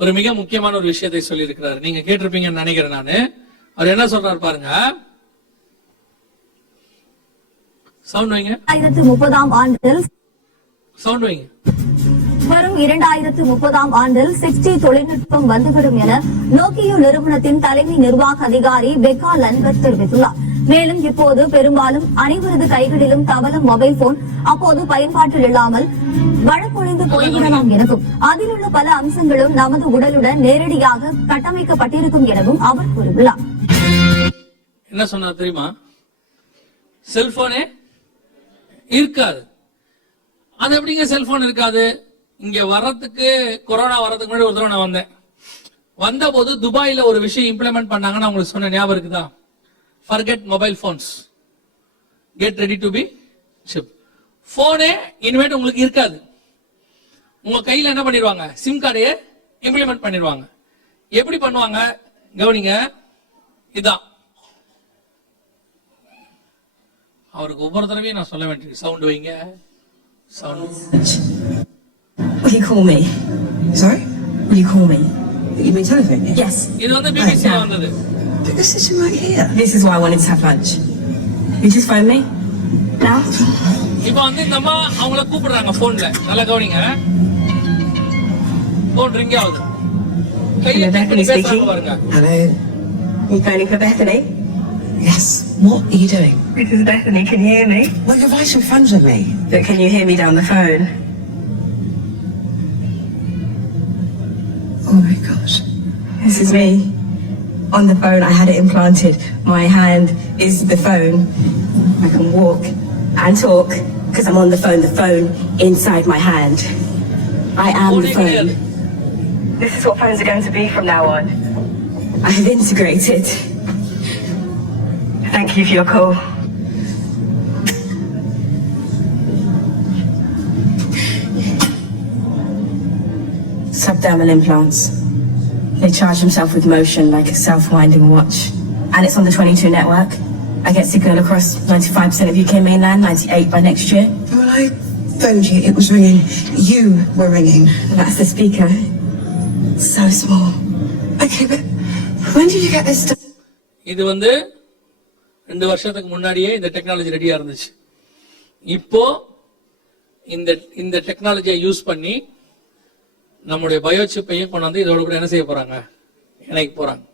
ஒரு மிக முக்கியமான ஒரு விஷயத்தை சொல்லி இருக்கிறார். நீங்க கேட்டிருப்பீங்கன்னு நினைக்கிறேன் நானு. அவர் என்ன சொல்றாரு பாருங்க. சவுண்ட் வைங்க. 2030ஆம் ஆண்டில் சவுண்ட் வைங்க. வரும் 2030ஆம் ஆண்டில் 6G தொழில்நுட்பம் வந்துவிடும் என நோக்கியோ நிறுவனத்தின் தலைமை நிர்வாக அதிகாரி பெக்கா லன்பர்ட் தெரிவித்துள்ளார். மேலும் இப்போது பெரும்பாலும் அனைவரது கைகளிலும் தவழும் மொபைல் போன் அப்போது பயன்பாட்டில் இல்லாமல் வழக்கொழிந்து போய்விடலாம் எனவும், அதில் உள்ள பல அம்சங்களும் நமது உடலுடன் நேரடியாக கட்டமைக்கப்பட்டிருக்கும் எனவும் அவர் கூறியுள்ளார். என்ன சொன்னார் தெரியுமா? செல்போனே இருக்காது. அது எப்படிங்க செல்போன் இருக்காது? இங்க வர்றதுக்கு, கொரோனா வர்றதுக்கு முன்னாடி ஒரு தடவை நான் வந்தேன். வந்தபோது துபாயில ஒரு விஷயம் இம்ப்ளிமெண்ட் பண்ணாங்கன்னு உங்களுக்கு சொன்ன ஞாபகம் இருக்குதா? forget mobile phones, get ready to be ship. போனே இனிமேட்டு உங்களுக்கு இருக்காது. உங்க கையில என்ன பண்ணிடுவாங்க? சிம் கார்டையே இம்ப்ளிமெண்ட் பண்ணிடுவாங்க. எப்படி பண்ணுவாங்க கவனிங்க. இதான் அவருக்கு ஒவ்வொரு தடவையும் நான் சொல்ல வேண்டியது. சவுண்ட் வைங்க, sound. Will you call me? Sorry? Will you call me? You mean telephone? Yeah. Yes. இது வந்து பிபிசில வந்தது. But this isn't right here. This is why I wanted to have lunch. You just phone me? Now? இப்போ வந்து இந்த அம்மா அவங்கள கூப்பிடுறாங்க போன்ல. நல்லா கவனிங்க. போன் ரிங் ஆகுது. கையில Hello, Bethany பேசுறாங்க speaking. பாருங்க. Hello? You phoning for Bethany? Yes. What are you doing? This is Bethany. Can you hear me? Well, you're right in front of me. But can you hear me down the phone? Oh my gosh. This is me. On the phone, I had it implanted. My hand is the phone. I can walk and talk because I'm on the phone inside my hand. I am the phone. This is what phones are going to be from now on. I have integrated. Thank you for your call. Subdermal implants. They charge themselves with motion like a self-winding watch. And it's on the 22 network. I get signal across 95% of UK mainland, 98 by next year. When I phoned you, it was ringing. You were ringing. That's the speaker. So small. Okay, but when did you get this done? இது வந்து 2 வருஷத்துக்கு முன்னாடியே இந்த technology ரெடியா இருந்துச்சு. இப்போ இந்த டெக்னாலஜியை யூஸ் பண்ணி நம்முடைய பயோசிப்பையும் கொண்டாந்து இதோட கூட என்ன செய்ய போறாங்க? இணைக்க போறாங்க.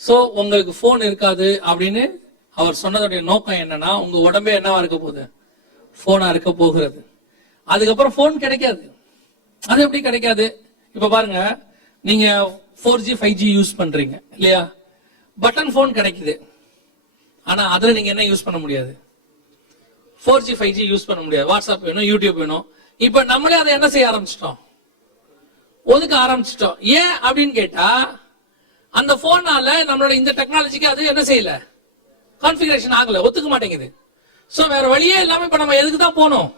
சோ உங்களுக்கு போன் இருக்காது அப்படின்னு அவர் சொன்னதுடைய நோக்கம் என்னன்னா, உங்க உடம்பே என்னவா இருக்க போகுது? போனா இருக்க போகிறது. அதுக்கப்புறம் போன் கிடைக்காது. அது எப்படி கிடைக்காது? இப்ப பாருங்க, நீங்க 4G 5G யூஸ் பண்றீங்க இல்லையா? பட்டன் போன் கிடைக்குது. ஆனா அதுல நீங்க என்ன யூஸ் பண்ண முடியாது? 4G 5G யூஸ் பண்ண முடியாது. வாட்ஸ்அப் வேணும், யூடியூப் வேணும். இப்ப நம்மளே அதை என்ன செய்ய ஆரம்பிச்சிட்டோம்? ஒதுக்க ஆரம்பிச்சிட்டோம். ஏன் அப்படின்னு கேட்டா, அந்த போனால நம்மளோட இந்த டெக்னாலஜிக்கு அது என்ன செய்யல? கான்ஃபிகரேஷன் ஆகல, ஒத்துக்க மாட்டேங்குது. சோ வேற வழியே இல்லாம இப்ப நம்ம எதுக்கு தான் போனோம்?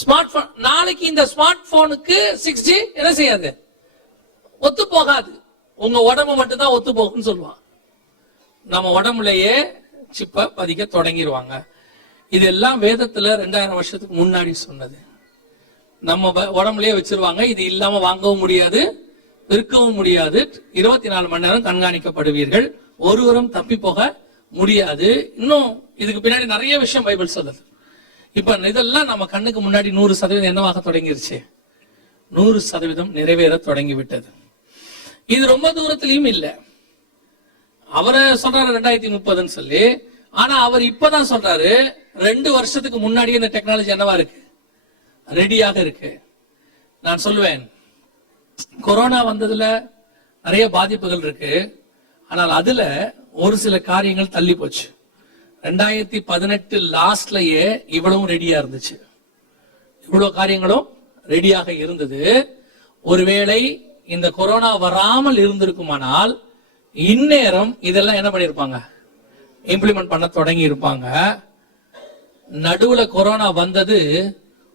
Smart phone. நாளைக்கு இந்த ஸ்மார்ட் போனுக்கு 6G என்ன செய்யாது? ஒத்து போகாது. உங்க உடம்பு மட்டும் தான் ஒத்து போகும்னு சொல்லுவான். நம்ம உடம்புலயே சிப்ப பதிக்க தொடங்கிடுவாங்க. இதெல்லாம் வேதத்துல 2000 வருஷத்துக்கு முன்னாடி சொன்னது. நம்ம உடம்புலயே வச்சிருவாங்க. இது இல்லாம வாங்கவும் முடியாது, விற்கவும் முடியாது. 24 மணி நேரம் கண்காணிக்கப்படுவீர்கள். ஒருவரும் தப்பி போக முடியாது. இன்னும் இதுக்கு பின்னாடி நிறைய விஷயம் பைபிள் சொல்லுது. இப்ப இதெல்லாம் நம்ம கண்ணுக்கு முன்னாடி 100% என்னவாக தொடங்கிருச்சு? 100% நிறைவேற தொடங்கி விட்டது. இது ரொம்ப தூரத்திலயும் இல்ல. அவரை சொல்றாரு 2030 சொல்லி. ஆனா அவர் இப்பதான் சொல்றாரு 2 வருஷத்துக்கு முன்னாடியே இந்த டெக்னாலஜி என்னவா இருக்கு? ரெடியாக இருக்கு. நான் சொல்லுவேன், கொரோனா வந்ததுல நிறைய பாதிப்புகள் இருக்கு. ஆனால் அதுல ஒரு சில காரியங்கள் தள்ளி போச்சு. 2018 லாஸ்ட்லயே இவ்வளவும் ரெடியா இருந்துச்சு. இவ்வளவு காரியங்களும் ரெடியாக இருந்தது. ஒருவேளை இந்த கொரோனா வராமல் இருந்திருக்குமானால் இந்நேரம் இதெல்லாம் என்ன பண்ணிருப்பாங்க? இம்ப்ளிமெண்ட் பண்ண தொடங்கி இருப்பாங்க. நடுவுல கொரோனா வந்தது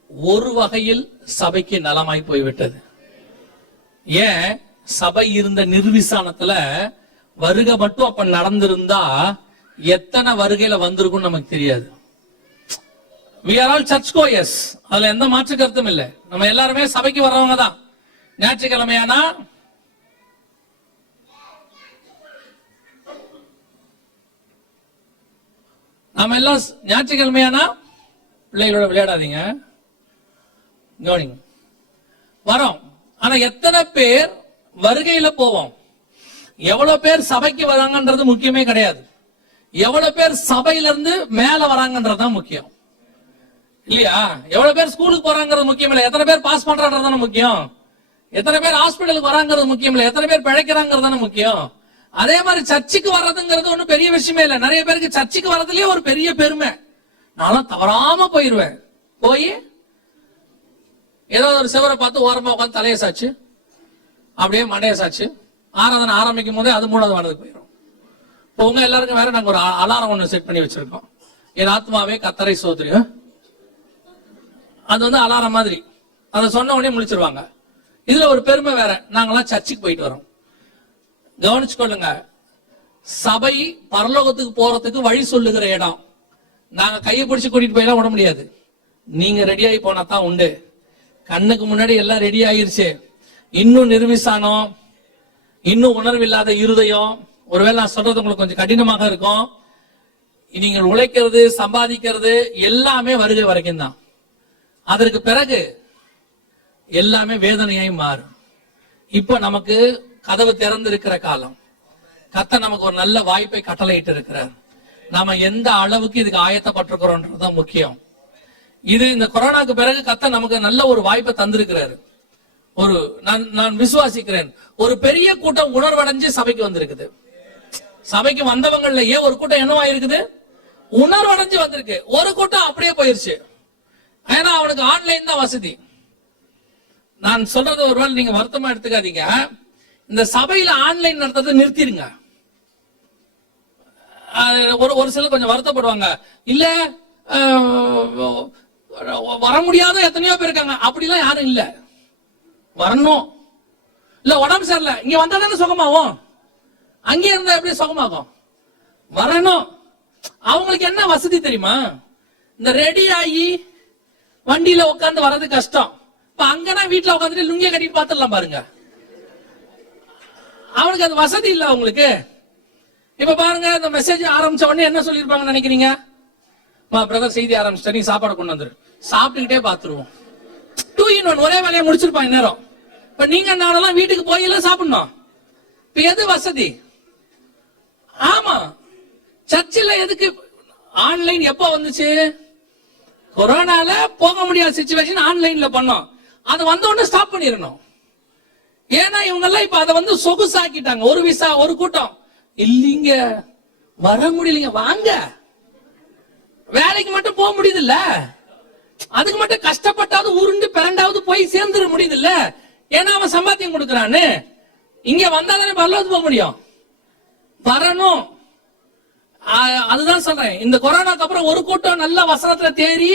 ஒரு வகையில் சபைக்கு நலமாய் போய்விட்டது. ஏன்? சபை இருந்த நிர்விசானத்துல வருகை மட்டும் அப்ப நடந்திருந்தா எத்தனை வருகையில வந்திருக்கும் நமக்கு தெரியாது. we are all church goers. அதுல எந்த மாற்று கருத்தும் இல்லை. நம்ம எல்லாருமே சபைக்கு வர்றவங்க தான். ஞாயிற்றுக்கிழமையானா நாம எல்லாம் ஞாயிற்றுக்கிழமையானா பிள்ளைகளோட விளையாடாதீங்க, கவனிங்க, வரோம். ஆனா எத்தனை பேர் வருகையில போவோம்? எவ்வளவு பேர் சபைக்கு வராங்கன்றது முக்கியமே கிடையாது. எவ்வளவு பேர் சபையில இருந்து மேல வராங்கன்றதுதான் முக்கியம் இல்லையா? எவ்வளவு பேர் ஸ்கூலுக்கு போறாங்கிறது முக்கியம் இல்ல, எத்தனை பேர் பாஸ் பண்றதுதானே முக்கியம். எத்தனை பேர் ஹாஸ்பிட்டலுக்கு வராங்கிறது முக்கியம் இல்ல, எத்தனை பேர் பிழைக்கிறாங்கிறது தானே முக்கியம். அதே மாதிரி சர்ச்சுக்கு வர்றதுங்கிறது ஒன்னும் பெரிய விஷயமே இல்ல. நிறைய பேருக்கு சர்ச்சுக்கு வர்றதுலயே ஒரு பெரிய பெருமை. நானும் தவறாம போயிருவேன். போய் ஏதோ ஒரு சிவரை பார்த்து ஓரமா உட்காந்து தலைய சாச்சு, அப்படியே மண்டைய சாச்சு, ஆராதனை ஆரம்பிக்கும் போதே அது 3வது வானத்துக்கு போயிடும். இப்போ உங்க எல்லாருக்கும் வேற நாங்க ஒரு அலாரம் ஒண்ணு செட் பண்ணி வச்சிருக்கோம். என் ஆத்மாவே கர்த்தரை ஸ்தோத்திரி. அது அலாரம் மாதிரி. அதை சொன்ன உடனே முழிச்சிருவாங்க. இதுல ஒரு பெருமை வேற, நாங்கெல்லாம் சர்ச்சுக்கு போயிட்டு வரோம். கவனிச்சுக்கொள்ளுங்க, சபை பரலோகத்துக்கு போறதுக்கு வழி சொல்லுகிற இடம். நாங்க கையை பிடிச்சு கூட்டிட்டு போயெல்லாம் விட முடியாது. நீங்க ரெடி ஆகி போனா தான் உண்டு. கண்ணுக்கு முன்னாடி எல்லாம் ரெடி ஆயிருச்சு. இன்னும் நிர்விசானம், இன்னும் உணர்வில்லாத இருதயம். ஒருவேளை நான் சொல்றது உங்களுக்கு கொஞ்சம் கடினமாக இருக்கும். நீங்கள் உழைக்கிறது, சம்பாதிக்கிறது எல்லாமே வருகை வரைக்கும் தான். அதற்கு பிறகு எல்லாமே வேதனையாய் மாறும். இப்ப நமக்கு கதவு திறந்து இருக்கிற காலம். கர்த்தர் நமக்கு ஒரு நல்ல வாய்ப்பை கட்டளையிட்டு இருக்கிறார். நாம எந்த அளவுக்கு இதுக்கு ஆயத்தப்பட்டிருக்கிறோம்ன்றதுதான் முக்கியம். இது இந்த கொரோனாக்கு பிறகு கர்த்தர் நமக்கு நல்ல ஒரு வாய்ப்பை தந்திருக்கிறாரு. நான் விசுவாசிக்கிறேன், ஒரு பெரிய கூட்டம் உணர்வடைஞ்சு சபைக்கு வந்திருக்குது. சபைக்கு வந்தவங்களையே ஒரு கூட்டம் என்னவா இருக்குது, உணர்வடைஞ்சு வந்திருக்கு. ஒரு கூட்டம் அப்படியே போயிருச்சு. ஏன்னா அவனுக்கு ஆன்லைன் தான் வசதி. நான் சொல்றது ஒருவேளை நீங்க வருத்தமா எடுத்துக்காதீங்க. இந்த சபையில ஆன்லைன் நடத்துறதை நிறுத்திடுங்க. ஒரு சிலர் கொஞ்சம் வருத்தப்படுவாங்க, இல்ல வர முடியாத எத்தனையோ பேர் இருக்காங்க. அப்படிலாம் யாரும் இல்ல. வரணும். இல்ல உடம்பு சரியில்லை, இங்க வந்தா தானே சுகமாகும். அங்கே இருந்தா எப்படி சுகமாகும்? வரணும். அவங்களுக்கு என்ன வசதி தெரியுமா, இந்த ரெடி ஆகி வண்டியில உட்காந்து வர்றது கஷ்டம். இப்ப அங்கன்னா வீட்டுல உட்காந்துட்டு லுங்கிய கட்டிட்டு பாத்துடலாம் பாருங்க. அவனுக்கு அது வசதி இல்ல. அவங்களுக்கு இப்ப பாருங்க, இந்த மெசேஜ் ஆரம்பிச்ச உடனே என்ன சொல்லிருப்பாங்கன்னு நினைக்கிறீங்க? பிரதர் செய்தி ஆரம்பிச்சிட்டா, நீ சாப்பாடு கொண்டு வந்துரு, சாப்பிட்டுக்கிட்டே பாத்துருவோம். 2 in 1 ஒரே வேலையை முடிச்சிருப்பாங்க நேரம். இப்ப நீங்க நானெல்லாம் வீட்டுக்கு போய் எல்லாம் சாப்பிடணும். இப்ப எது வசதி? ஆமா, சர்ச்சில் எதுக்கு ஆன்லைன் எப்ப வந்துச்சு? கொரோனால போக முடியாத சிச்சுவேஷன் ஆன்லைன்ல பண்ணோம். அது வந்த உடனே ஸ்டாப் பண்ணிடணும். ஏன்னா இவங்க எல்லாம் இப்ப அதை சொகுசாக்கிட்டாங்க. ஒரு விசா, ஒரு கூட்டம் இல்லீங்க, வர முடியலீங்க, வாங்க. வேலைக்கு மட்டும் போக முடியுது இல்ல, அதுக்கு மட்டும் கஷ்டப்பட்டாவது உருண்டு பிறண்டாவது போய் சேர்ந்துட முடியுது இல்ல. ஏன்னா அவன் சம்பாத்தியம் கொடுக்கறான்னு. இங்க வந்தாதானே பரலோகத்துக்கு போக முடியும். வரணும். அதுதான் சொல்றேன். இந்த கொரோனாக்கு அப்புறம் ஒரு கூட்டம் நல்ல வசனத்துல தேறி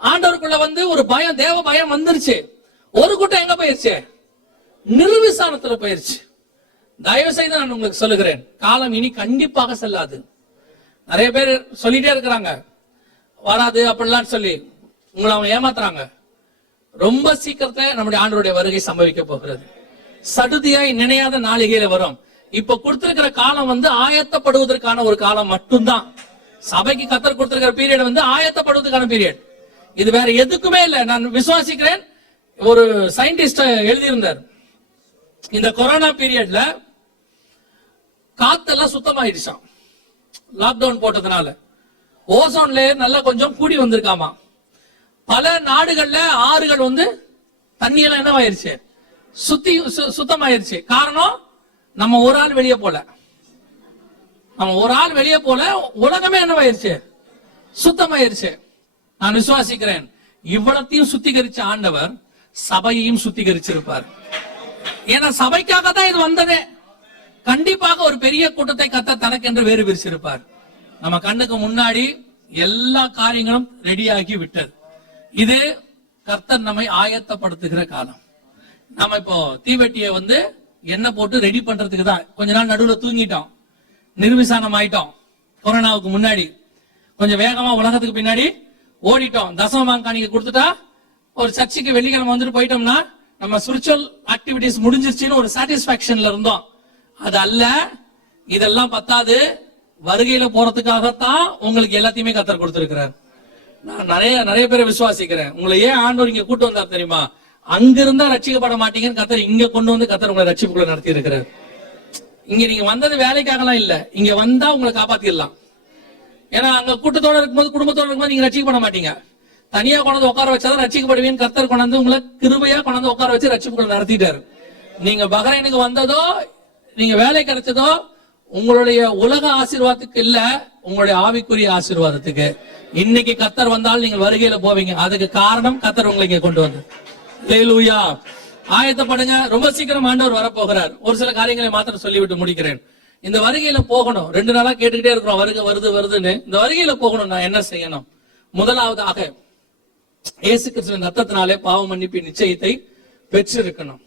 ஆண்டவருக்குள்ள ஒரு பயம், தேவ பயம் வந்துருச்சு. ஒரு கூட்டம் எங்க போயிருச்சு? நிர்விசானத்துல போயிருச்சு. தயவு செய்து நான் உங்களுக்கு சொல்லுகிறேன், காலம் இனி கண்டிப்பாக செல்லாது. நிறைய பேர் சொல்லிட்டே இருக்கிறாங்க வராது அப்படிலாம் சொல்லி உங்களை அவங்க ஏமாத்துறாங்க. ரொம்ப சீக்கிரத்துல நம்முடைய ஆண்டவருடைய வருகை சம்பவிக்க போகிறது. சடுதியாய் நினையாத நாளிகையில வரும். இப்ப கொடுத்திருக்கிற காலம் ஆயத்தப்படுவதற்கான ஒரு காலம் மட்டும்தான். சபைக்கு கர்த்தர் கொடுத்திருக்கிற பீரியட் ஆயத்தப்படுவதற்கான பீரியட். இது வேற எதுக்குமே இல்ல. நான் விசுவாசிக்கிறேன். ஒரு சயின்டிஸ்ட் எழுதியிருந்தார், இந்த கொரோனா பீரியட்ல காத்தெல்லாம் சுத்தமாயிடுச்சாம். லாக்டவுன் போட்டதுனால ஓசோன் லேயர் நல்லா கொஞ்சம் கூடி வந்திருக்காமா. பல நாடுகள்ல ஆறுகள் தண்ணி எல்லாம் என்னவாயிருச்சு, சுத்தமாயிருச்சு. காரணம், நம்ம ஒரு ஆள் வெளியே போல. நம்ம ஒரு ஆள் வெளியே போல, உலகமே என்னவாயிருச்சு, சுத்தமாயிருச்சு. நான் விசுவாசிக்கிறேன், இவ்வளத்தையும் சுத்திகரிச்ச ஆண்டவர் சபையையும் சுத்திகரிச்சிருப்பார். ஏன்னா சபைக்காக தான் இது வந்ததே. கண்டிப்பாக ஒரு பெரிய கூட்டத்தை கர்த்தர் தனக்கென்று வேறு விரிச்சிருப்பார். நம்ம கண்ணுக்கு முன்னாடி எல்லா காரியங்களும் ரெடியாகி விட்டது. இது கர்த்தர் நம்மை ஆயத்தப்படுத்துகிற காலம். நம்ம இப்போ தீவெட்டியை எண்ணெய் போட்டு ரெடி பண்றதுக்கு தான். கொஞ்ச நாள் நடுவுல தூங்கிட்டோம், நிர்விசானம் ஆயிட்டோம். கொரோனாவுக்கு முன்னாடி கொஞ்சம் வேகமா உலகத்துக்கு பின்னாடி ஓடிட்டோம். தசம காணிக்கை கொடுத்துட்டா ஒரு சர்ச்சுக்கு வெள்ளிக்கிழமை போயிட்டோம்னா நம்ம ஸ்பிரிச்சுவல் ஆக்டிவிட்டிஸ் முடிஞ்சிருச்சுன்னு ஒரு சாட்டிஸ்பாக்சன்ல இருந்தோம். அது அல்ல. இதெல்லாம் பத்தாது, வருகையில போறதுக்காகத்தான் உங்களுக்கு எல்லாத்தையுமே கர்த்தர் கொடுத்திருக்கிறார். நான் நிறைய பேரை விசுவாசிக்கிறேன். உங்களை ஏன் ஆண்டவர் இங்க கூட்டு வந்தார் தெரியுமா? அங்கிருந்தா ரட்சிக்கப்பட மாட்டீங்கன்னு கர்த்தர் இங்க கொண்டு கர்த்தர் உங்களை ரட்சிப்புக்குள்ள நடத்தி இருக்கிறார். இங்க நீங்க வந்தது வேலைக்காகலாம் இல்ல, இங்க வந்தா உங்களை காப்பாத்திடலாம். ஏன்னா அங்க கூட்டத்தோட இருக்கும்போது, குடும்பத்தோட இருக்கும்போது நீங்க ரட்சிக்கப்பட மாட்டீங்க. தனியா கொண்டாந்து உட்கார வச்சாதான் ரட்சிக்கப்படுவீன்னு கர்த்தர் கொண்டாந்து உங்களை கிருபையா கொண்டாந்து உட்கார வச்சு ரட்சிப்புக்குள்ள நடத்திட்டாரு. நீங்க பஹ்ரைனுக்கு வந்ததோ, நீங்க வேலை கிடைச்சதோ உங்களுடைய உலக ஆசீர்வாதத்துக்கு இல்ல, உங்களுடைய ஆவிக்குரிய ஆசீர்வாதத்துக்கு. இன்னைக்கு கர்த்தர் வந்தால் நீங்கள் வருகையில போவீங்க. அதுக்கு காரணம் கர்த்தர் உங்களை இங்க கொண்டு வந்து. அல்லேலூயா. ஆயத்தப்படுங்க. ரொம்ப சீக்கிரம் ஆண்டவர் வரப்போகிறார். ஒரு சில காரியங்களை மாத்திரம் சொல்லிவிட்டு முடிக்கிறேன். இந்த வருகையில போகணும். 2 நாளா கேட்டுக்கிட்டே இருக்கிறோம், வருகை வருது வருதுன்னு. இந்த வருகையில போகணும், நான் என்ன செய்யணும்? முதலாவதாக இயேசு கிறிஸ்துவின் ரத்தத்தினாலே பாவ மன்னிப்பின் நிச்சயத்தை பெற்றிருக்கணும்.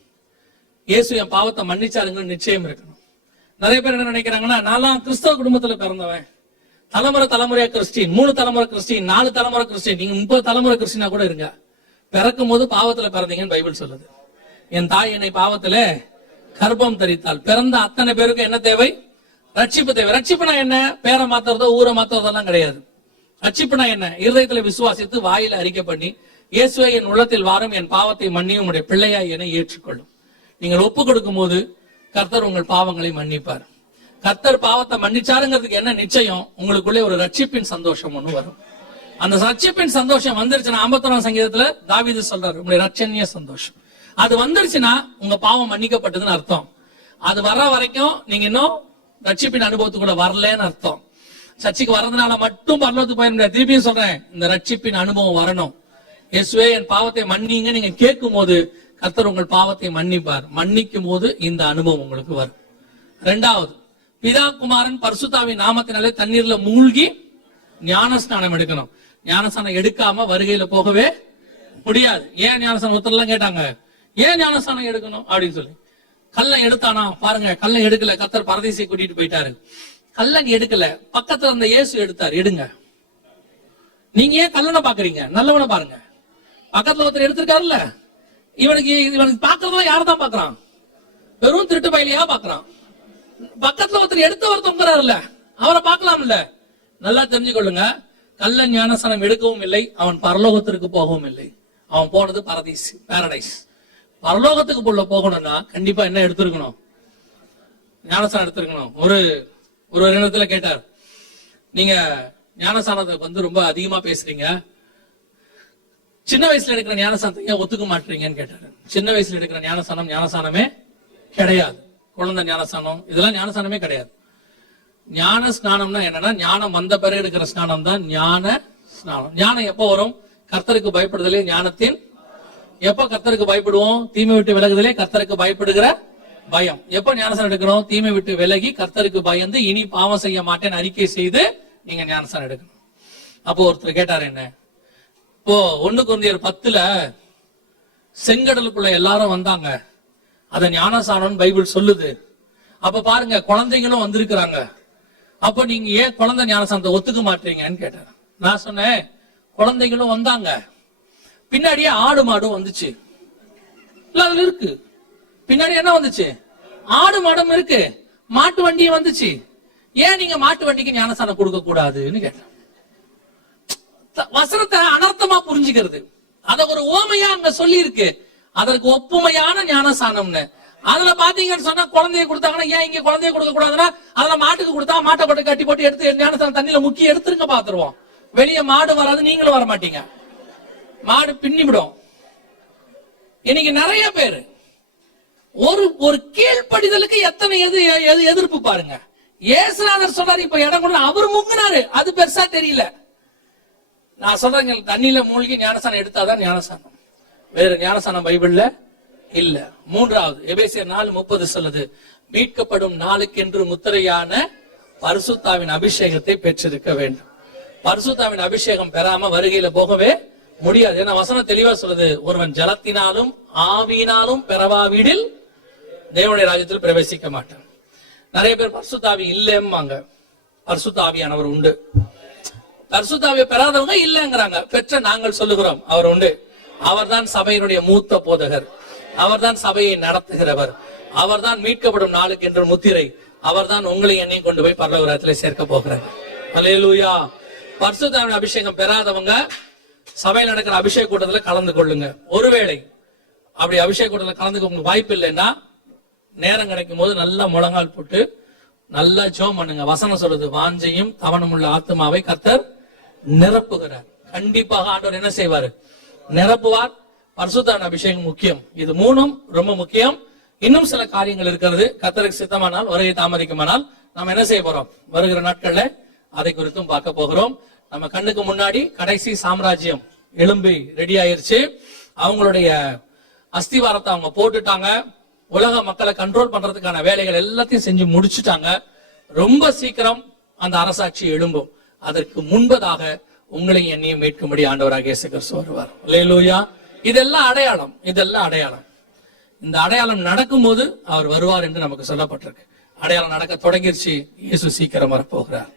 இயேசு என் பாவத்தை மன்னிச்சாருங்கிற நிச்சயம் இருக்கணும். நிறைய பேர் என்ன நினைக்கிறாங்கன்னா, நான் கிறிஸ்தவ குடும்பத்துல பிறந்தவன், தலைமுறையா கிறிஸ்டின், 3 தலைமுறை கிறிஸ்டின், 4 தலைமுறை கிறிஸ்டின், நீங்க 30 தலைமுறை கிறிஸ்டினா கூட இருங்க. பிறக்கும் போது பாவத்துல பிறந்தீங்கன்னு பைபிள் சொல்லுது. என் தாய் என்னை பாவத்துல கர்ப்பம் தரித்தாள். பிறந்த அத்தனை பேருக்கு என்ன தேவை? ரட்சிப்பு தேவை. ரட்சிப்புனா என்ன? பேரை மாத்துறதோ ஊரை மாத்துறதெல்லாம் கிடையாது. ரட்சிப்புனா என்ன? இருதயத்துல விசுவாசித்து வாயில அறிக்கை பண்ணி, இயேசுவை என் உள்ளத்தில் வாரும், என் பாவத்தை மன்னியும், உடைய பிள்ளையாய் என ஏற்றுக்கொள்ளும். நீங்கள் ஒப்பு கொடுக்கும் போது கர்த்தர் உங்கள் பாவங்களை மன்னிப்பார். கர்த்தர் பாவத்தை மன்னிச்சாருங்கிறதுக்கு என்ன நிச்சயம்? உங்களுக்குள்ளே ஒரு ரட்சிப்பின் சந்தோஷம் ஒண்ணு வரும். அந்த ரட்சிப்பின் சந்தோஷம் வந்துருச்சுன்னா, 51ஆம் சங்கீதத்துல தாவீது சொல்றாரு, உங்களுடைய ரட்சணிய சந்தோஷம் அது வந்துருச்சுன்னா உங்க பாவம் மன்னிக்கப்பட்டதுன்னு அர்த்தம். அது வர்ற வரைக்கும் நீங்க இன்னும் ரட்சிப்பின் அனுபவத்துக்குள்ள வரலன்னு அர்த்தம். சர்ச்சைக்கு வர்றதுனால மட்டும் பரலோகத்துக்கு போயிட முடியாது. திருப்பியும் சொல்றேன், இந்த ரட்சிப்பின் அனுபவம் வரணும். இயேசுவே என் பாவத்தை மன்னிங்க நீங்க கேட்கும் போது கர்த்தர் உங்கள் பாவத்தை மன்னிப்பார். மன்னிக்கும் போது இந்த அனுபவம் உங்களுக்கு வரும். 2வது, பிதா குமாரன் பரிசுத்தாவின் நாமத்தினாலே தண்ணீர்ல மூழ்கி ஞானஸ்நானம் எடுக்கணும். ஞானஸ்நானம் எடுக்காம வருகையில போகவே முடியாது. ஏன் ஞானஸ்நானம் ஒருத்தர் கேட்டாங்க, ஏன் ஞானஸ்நானம் எடுக்கணும் அப்படின்னு சொல்லி. கல்லை எடுத்தானா பாருங்க, கல்லை எடுக்கல, கர்த்தர் பரதேசியை கூட்டிட்டு போயிட்டாரு. கல்லன் எடுக்கல, பக்கத்துல இருந்த இயேசு எடுத்தார். எடுங்க. நீங்க ஏன் கல்லனை பாக்குறீங்க? நல்லவனை பாருங்க. பக்கத்துல ஒருத்தர் எடுத்திருக்காருல்ல, இவனுக்கு பாக்குறதுல யாரதான் பாக்குறான்? வெறும் திருட்டு பயிலையா பாக்குறான். பக்கத்துல ஒருத்தர் எடுத்தவர் தொங்குறாருல்ல, அவரை பார்க்கலாம்ல. நல்லா தெரிஞ்சுக்கொள்ளுங்க, கல்லன் ஞானஸ்நானம் எடுக்கவும் இல்லை, அவன் பரலோகத்திற்கு போகவும் இல்லை. அவன் போனது பாரடைஸ். பரலோகத்துக்கு உள்ள போகணும்னா கண்டிப்பா என்ன எடுத்திருக்கணும்? ஞானஸ்நானம் எடுத்திருக்கணும். ஒரு இடத்துல கேட்டார், நீங்க ஞானஸ்நானத்துக்கு ரொம்ப அதிகமா பேசுறீங்க, சின்ன வயசுல எடுக்கிற ஞானஸ்நானத்தை ஏன் ஒத்துக்க மாட்டீங்கன்னு கேட்டாரு. சின்ன வயசுல எடுக்கிற ஞானஸ்நானமே கிடையாது. குழந்தை ஞானஸ்நானம் இதெல்லாம் ஞானஸ்நானமே கிடையாது. ஞான ஸ்நானம்னா என்னன்னா, ஞானம் வந்த பிறகு எடுக்கிற ஸ்நானம் தான் ஞான ஸ்நானம். ஞானம் எப்ப வரும்? கர்த்தருக்கு பயப்படுதலே ஞானத்தின். எப்ப கர்த்தருக்கு பயப்படுவோம்? தீமை விட்டு விலகுதலே கர்த்தருக்கு பயப்படுகிற பயம். எப்ப ஞானஸ்நானம் எடுக்கணும்? தீமை விட்டு விலகி கர்த்தருக்கு பயந்து இனி பாவம் செய்ய மாட்டேன் அறிக்கை செய்து நீங்க ஞானஸ்நானம் எடுக்கணும். அப்போ ஒருத்தர் கேட்டாரு, என்ன இப்போ 1 கொரிந்தியர் 10ல செங்கடலுக்குள்ள எல்லாரும் வந்தாங்க, அத ஞானஸ்நானம் பைபிள் சொல்லுது. அப்ப பாருங்க, குழந்தைங்களும் வந்திருக்கிறாங்க, அப்ப நீங்க ஏன் குழந்தை ஞானஸ்நானத்தை ஒத்துக்க மாட்டீங்கன்னு கேட்டாரு. நான் சொன்னேன், குழந்தைகளும் வந்தாங்க, பின்னாடியே ஆடு மாடும் வந்துச்சு. இல்ல அதுல இருக்கு, பின்னாடி என்ன வந்துச்சு? ஆடு மாடும் இருக்கு, மாட்டு வண்டியும் வந்துச்சு. ஏன் நீங்க மாட்டு வண்டிக்கு ஞானஸ்நானம் கொடுக்க கூடாதுன்னு கேட்டேன். வசனத்தை அனர்த்தமா புரிஞ்சுக்கிறது. அத ஒரு ஓமையா அங்க சொல்லி இருக்கு, அதற்கு ஒப்புமையான ஞானஸ்நானம்னு. அதுல பாத்தீங்கன்னு சொன்னா, குழந்தைய கொடுத்தாங்கன்னா, ஏன் இங்க குழந்தைய கொடுக்க கூடாதுன்னா, அதுல மாட்டுக்கு கொடுத்தா மாட்டை போட்டு கட்டி போட்டு எடுத்து ஞானஸ்நானம் தண்ணியில முக்கி எடுத்துருங்க பாத்துருவோம். வெளியே மாடு வராது, நீங்களும் வர மாட்டீங்க, மாடு பின்னிவிடும். இன்னைக்கு நிறைய பேரு ஒரு கீழ்ப்படிதலுக்கு எத்தனை எதிர்ப்பு பாருங்க. ஏசுநாதர் சொல்றாரு, இப்ப இடம் கூட அவரு முங்கினாரு, அது பெருசா தெரியல. நான் சொல்றேன், தண்ணியில மூழ்கி ஞானஸ்நானம் எடுத்தாதான் ஞானஸ்நானம், வேற ஞானஸ்நானம் பைபிள்ல இல்ல. 3வது, எபேசியர் 4:30 சொல்லுது, மீட்கப்படும் நாளுக்கென்று முத்திரையான பரிசுத்தாவின் அபிஷேகத்தை பெற்றிருக்க வேண்டும். பரிசுத்தாவின் அபிஷேகம் பெறாம வருகையில போகவே முடியாது. ஏன்னா வசனம் தெளிவா சொல்லுது, ஒருவன் ஜலத்தினாலும் ஆவியினாலும் பெறவாவிடில் தேவனுடைய ராஜ்யத்தில் பிரவேசிக்க மாட்டான். நிறைய பேர் பரிசுத்தாவி இல்லம்பாங்க, பரிசுத்தாவியானவர் உண்டு. பரிசுத்தாவியை பெறாதவங்க இல்லங்கிறாங்க, பெற்ற நாங்கள் சொல்லுகிறோம் அவர் உண்டு. அவர்தான் சபையினுடைய மூத்த போதகர், அவர்தான் சபையை நடத்துகிறவர், அவர்தான் மீட்கப்படும் நாளுக்கு என்று முத்திரை, அவர்தான் உங்களை என்னையும் கொண்டு போய் பரலோகத்திலே சேர்க்க போகிறார். அல்லேலூயா. பரிசுத்தாவின் அபிஷேகம் பெறாதவங்க சபையில் நடக்கிற அபிஷேக கூட்டத்துல கலந்து கொள்ளுங்க. ஒருவேளை அப்படி அபிஷேக கூட்டத்துல கலந்துக்க உங்களுக்கு வாய்ப்பு இல்லைன்னா, நேரம் கிடைக்கும் போது நல்லா முழங்கால் போட்டு நல்லா ஜெபம் பண்ணுங்க. வசனம் சொல்லுது, வாஞ்சையும் தவணம் உள்ள ஆத்மாவை கர்த்தர் நிரப்புகிறார். கண்டிப்பாக ஆண்டவர் என்ன செய்வாரு? நிரப்புவார். பரிசுத்தாவின் அபிஷேகம் முக்கியம். இது 3ம் ரொம்ப முக்கியம். இன்னும் சில காரியங்கள் இருக்கிறது. கர்த்தருக்கு சித்தமானால், வருகை தாமதிக்குமானால் நாம் என்ன செய்ய போறோம்? வருகிற நாட்கள்ல அதை குறித்தும் பார்க்க போகிறோம். நம்ம கண்ணுக்கு முன்னாடி கடைசி சாம்ராஜ்யம் எழும்பி ரெடி ஆயிருச்சு. அவங்களுடைய அஸ்திவாரத்தை அவங்க போட்டுட்டாங்க. உலக மக்களை கண்ட்ரோல் பண்றதுக்கான வேலைகள் எல்லாத்தையும் செஞ்சு முடிச்சுட்டாங்க. ரொம்ப சீக்கிரம் அந்த அரசாட்சி எழும்பும். அதற்கு முன்பதாக உங்களையும் என்னையும் மீட்கும்படி ஆண்டவராக இயேசு கிறிஸ்து வருவார். அல்லேலூயா. இதெல்லாம் அடையாளம், இதெல்லாம் அடையாளம். இந்த அடையாளம் நடக்கும்போது அவர் வருவார் என்று நமக்கு சொல்லப்பட்டிருக்கு. அடையாளம் நடக்க தொடங்கிருச்சு. இயேசு சீக்கிரம் வரப்போகிறார்.